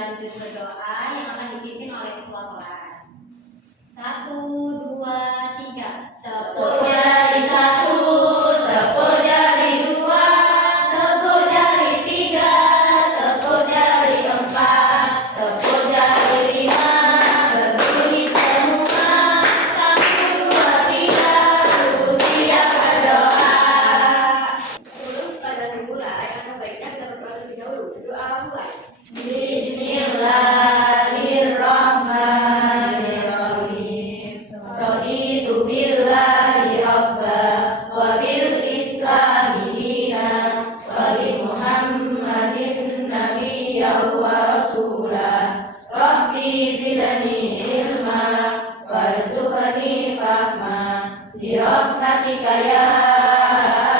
berlanjut berdoa yang akan dipimpin oleh ketua kelas. 1, 2, 3. Tepuk jari 1, tepuk jari 2, tepuk jari 3, tepuk jari 4, tepuk jari 5. Berdiri semua. 1, 2, 3. Tubuh siap berdoa. Sebelum pelajaran dimulai, alangkah baiknya kita berdoa terlebih dahulu. Doa mulai. Bismillahirrahmanirrahim. Raditu billahi rabba wa bil islami dinan wa bi Muhammadin nabiyyan wa rasulah. Rabbi zidni ilma warzuqni fahma bi rahmatika ya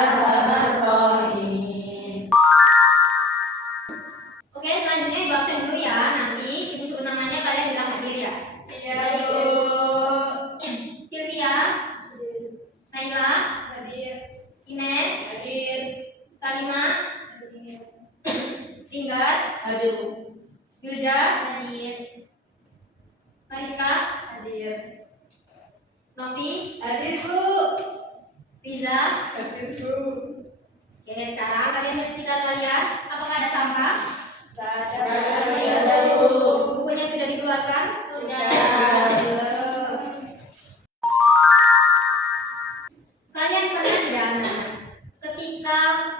arhamar rahimin. Oke, selanjutnya ibu absen dulu ya. Nanti ibu sebut namanya, kalian bilang hadir ya. Iya, Sylvia, Naila, hadir. Ines, Hadir. Salima, Hadir. Linggar, Hadir. Wilda, hadir. Mariska, Hadir. Novi, Hadir, Bu. Riza. Hadir, Bu. Oke, sekarang kalian lihat sekitar kalian. Apakah ada sampah? Tidak Ada, Bu. Bukunya sudah dikeluarkan? Sudah. Kalian pernah tidak, anak? Ketika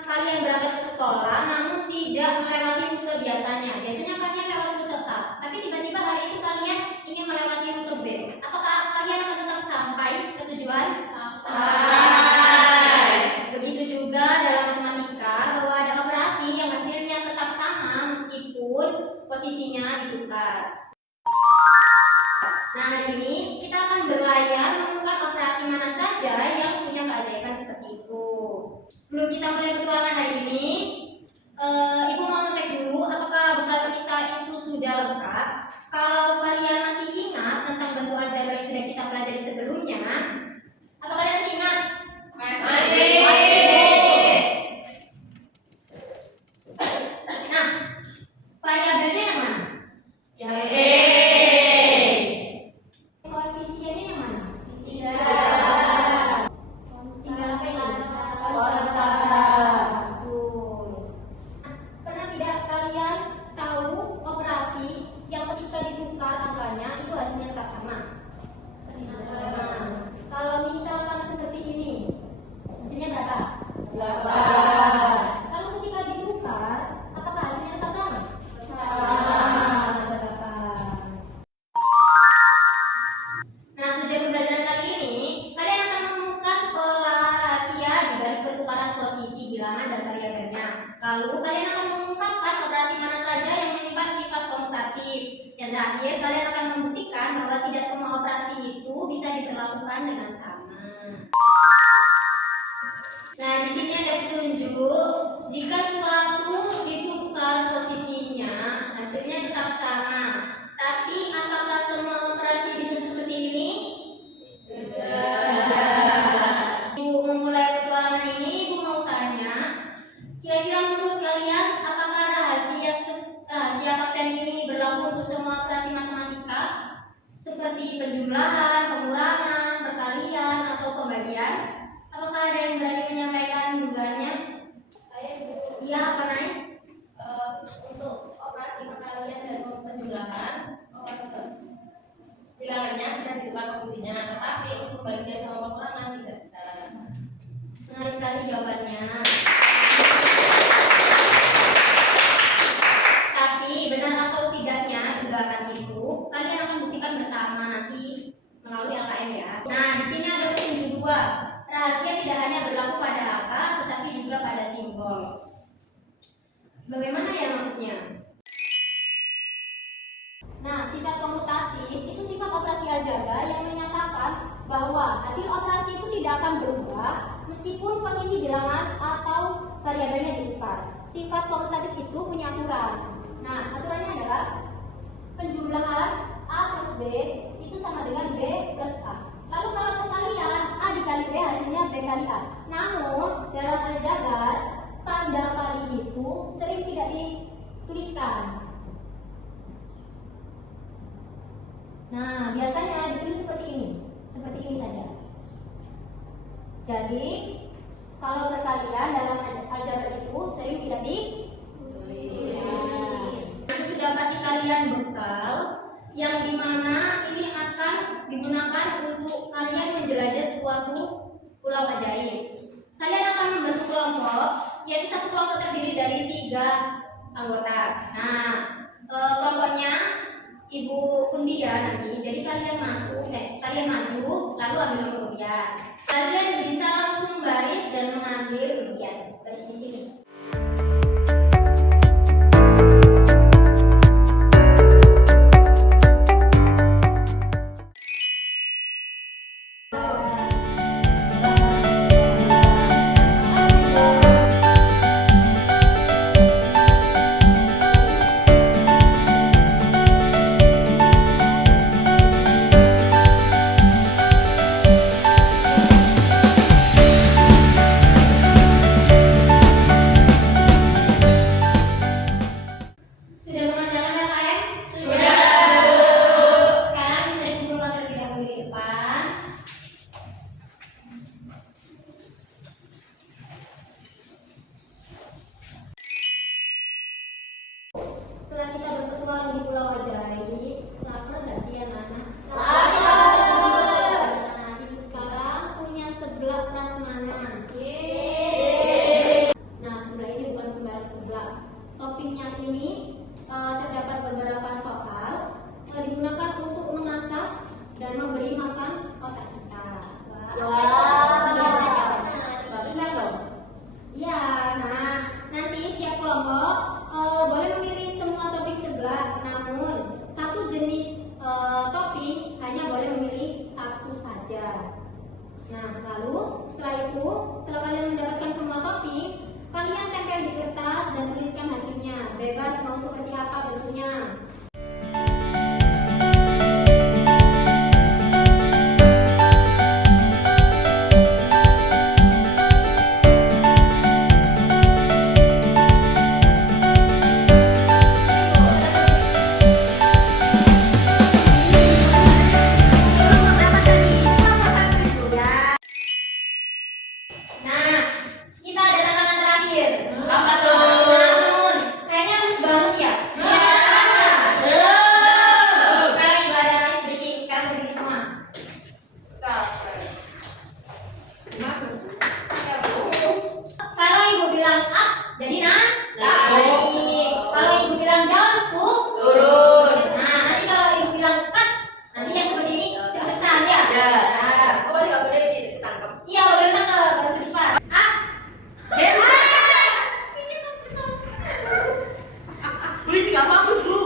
kalian berangkat ke sekolah, namun tidak melewati rute biasanya. Biasanya kalian lewat rute A, tapi tiba-tiba hari itu kalian ingin melewati rute B. Apakah kalian akan tetap sampai ke tujuan? Sampai. Begitu juga dalam matematika, bahwa ada operasi yang hasilnya tetap sama meskipun posisinya ditukar. Nah, hari ini kita akan berlayar menemukan operasi mana saja yang punya keajaiban seperti itu. Sebelum kita mulai petualangan hari ini, Ibu mau ngecek dulu apakah bekal kita itu sudah lengkap. Kalau kalian masih ingat tentang bentuk aljabar yang sudah kita pelajari sebelumnya, apa kalian masih ingat? Masih. Nah, variabelnya yang mana? Yang Koefisiennya yang mana? tidak. Tinggal apa ini? Konstanta. Betul. Pernah tidak kalian tahu operasi yang ketika ditukar angkanya itu hasilnya tetap sama? Nah, kalau misalkan seperti ini, hasilnya berapa? 8. Kalau ketika ditukar, apakah hasilnya tetap sama? Sama. 8. Nah, tujuan pembelajaran kali ini, kalian akan menemukan pola rahasia di balik pertukaran posisi bilangan dan variabelnya. Lalu, kalian akan mengungkapkan operasi mana saja yang menyimpan sifat komutatif. Yang terakhir, kalian akan membuktikan bahwa tidak semua operasi itu bisa diperlakukan dengan sama. Nah, di sini ada petunjuk. Jika suatu ditukar posisinya, hasilnya tetap sama. Tapi apakah semua operasi bisa seperti ini? Tidak. Ibu memulai petualangan ini, Ibu mau tanya, kira-kira menurut kalian apakah rahasia kapten ini berlaku untuk semua operasi matematika? Seperti penjumlahan, pengurangan, perkalian, atau pembagian? Apakah ada yang berani menyampaikan dugaannya? Saya, Bu. Iya, apa naik? Untuk operasi perkalian dan penjumlahan, bilangannya bisa ditukar posisinya, tetapi untuk pembagian sama pengurangan tidak bisa. Menarik sekali jawabannya. Tapi benar atau tidaknya dugaan itu, kalian akan buktikan bersama nanti melalui LKM ya. Nah, di sini ada petunjuk 2. Rahasia tidak hanya berlaku pada angka, tetapi juga pada simbol. Bagaimana ya maksudnya? Nah, sifat komutatif itu sifat operasi aljabar yang menyatakan bahwa hasil operasi itu tidak akan berubah meskipun posisi bilangan atau variabelnya ditukar. Sifat komutatif itu punya aturan. Nah, aturannya adalah penjumlahan A plus B itu sama dengan B plus A. Lalu kalau perkalian A dikali B hasilnya B kali A. Namun dalam aljabar tanda kali itu sering tidak dituliskan. Nah, biasanya ditulis seperti ini saja. Jadi, kalau perkalian dalam aljabar itu sering tidak ditulis. Aku sudah kasih kalian bekal yang dimana ini akan digunakan untuk kalian menjelajah suatu pulau ajaib. Kalian akan membentuk kelompok, yaitu satu kelompok terdiri dari 3 anggota. Nah, kelompoknya Ibu Undia nanti. Jadi kalian maju, lalu ambil nomor undian. Kalian bisa langsung baris dan mengambil undian. Baris di sini. Setelah kita berpetualang di pulau ajaib, lapar nggak sih anak-anak? Lapar. Nah, ibu sekarang punya seblak prasmanan. Nah, sebelah ini bukan sembarang seblak. Toppingnya ini terdapat beberapa sokal, digunakan untuk mengasah dan memberi makan otak kita. Benar dong? Iya. Nah, nanti setiap kelompok boleh memilih semua topping seblak, namun satu jenis topping hanya boleh memilih satu saja. Nah, lalu setelah kalian mendapatkan semua topping, kalian tempel di kertas dan tuliskan hasilnya. Bebas mau seperti apa bentuknya. Jadi kalau ibu bilang down, turun. Nah, nanti kalau ibu bilang touch, nanti yang seperti ini cepetan ya. Kok balik nggak boleh ditangkap? Iya, boleh tangkap harus cepat. Ini nggak bagus bu.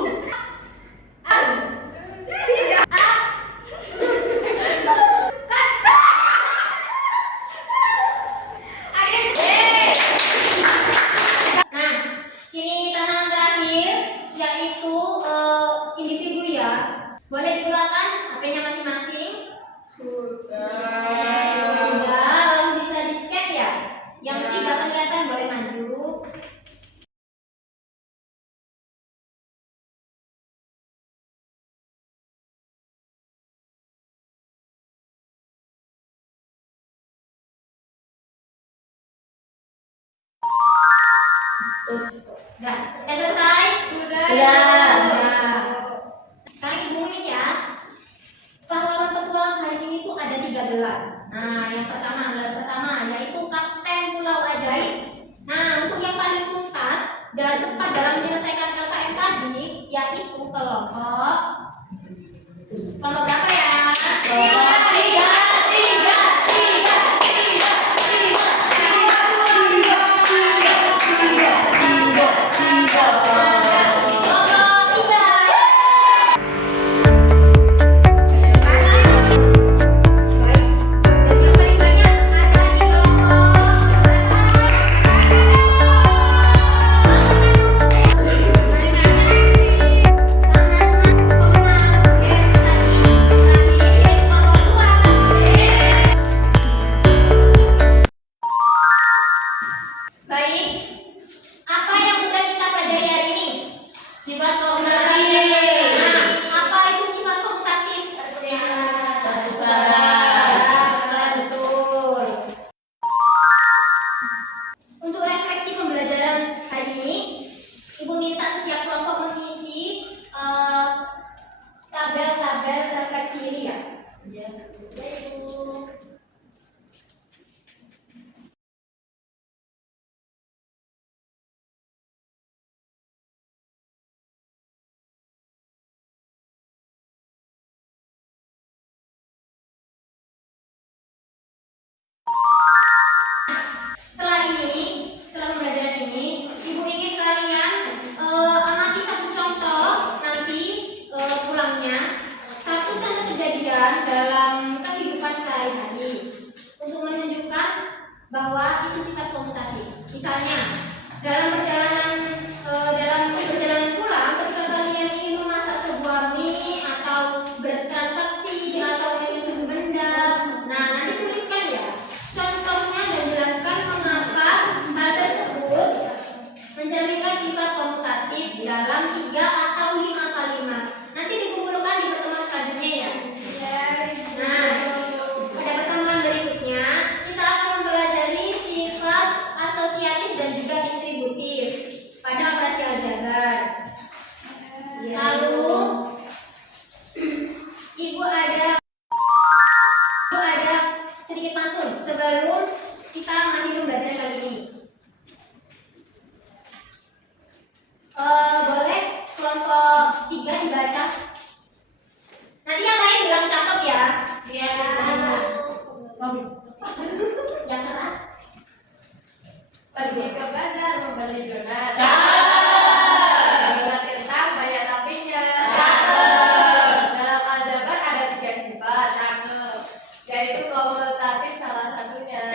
Boleh dikeluarkan HP-nya masing-masing. Sudah. Lalu bisa di-scan ya. Yang tidak kelihatan boleh maju. Udah selesai? Sudah. Sekarang ibu ini ya. Pahlawan petualang hari ini tuh ada 3 gelar. Nah, yang pertama, gelar pertama yaitu Kapten Pulau Ajaib. Nah, untuk yang paling tuntas dan tepat dalam menyelesaikan LKM tadi yaitu kelompok berapa ya? Tiga. kejadian dalam kehidupan sehari-hari untuk menunjukkan bahwa itu sifat komutatif. Misalnya, dalam perjalanan pulang, ketika kalian ingin memasak sebuah mie atau bertransaksi atau menyusun benda, nah nanti tuliskan ya contohnya dan jelaskan mengapa hal tersebut mencerminkan sifat komutatif dalam 3 atau 5 kalimat. Nanti dikumpulkan di pertemuan selanjutnya ya. Nah, pada pertemuan berikutnya kita akan mempelajari sifat asosiatif dan juga distributif pada operasi aljabar. Lalu Ibu ada sedikit pantun sebelum kita mengakhiri pembelajaran kali ini. Boleh kelompok 3 dibaca. Nanti yang lain bilang cakep ya. Ya. Yang keras. Pergi ke pasar membeli donat. Donat kentang banyak toppingnya. Dalam aljabar ada 3 sifat. Yaitu komutatif salah satunya.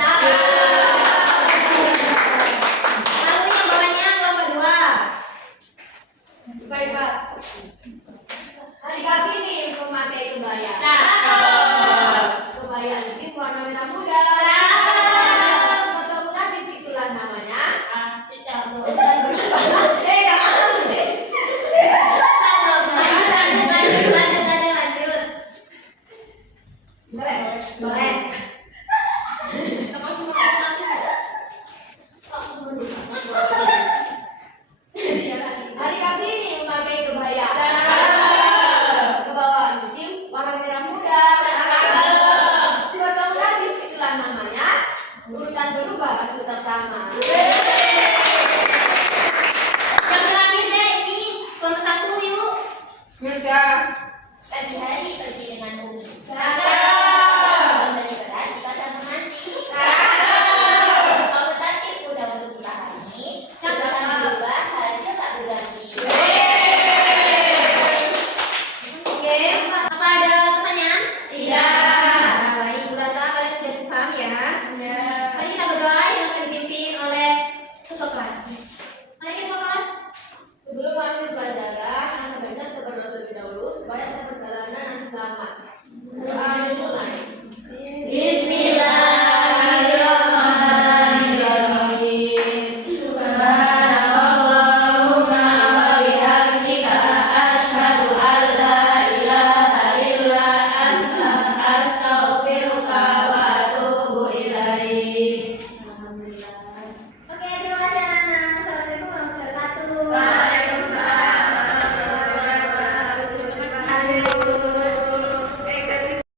Lalu yang bawahnya kelompok 2. Baik, Pak. Hari Kartini memakai kebaya. Kebaya ini warna merah muda. Komutatif itulah namanya.